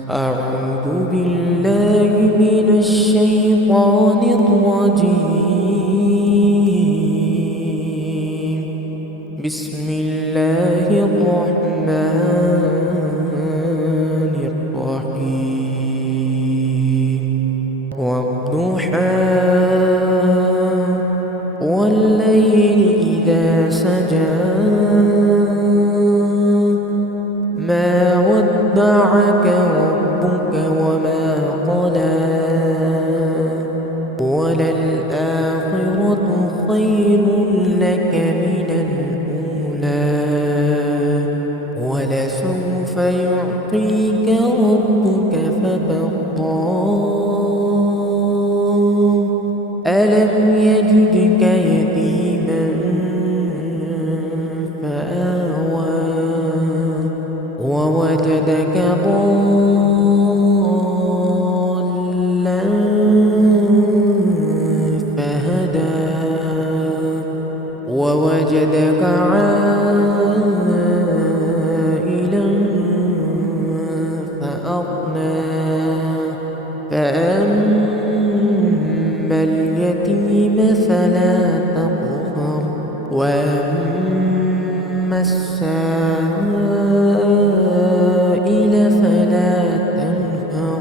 أعوذ بالله من الشيطان الرجيم. بسم الله الرحمن الرحيم. والضحى والليل إذا سجى ما ودعك ربك وما قلى وللآخرة خير لك من الأولى ولسوف يعطيك ربك فترضى ألم يجدك يتيما فآوى ووجدك ضالا فهدى ووجدك عائلا فأغنى فأما اليتيم فلا تقهر وأما السائل فلا تنهر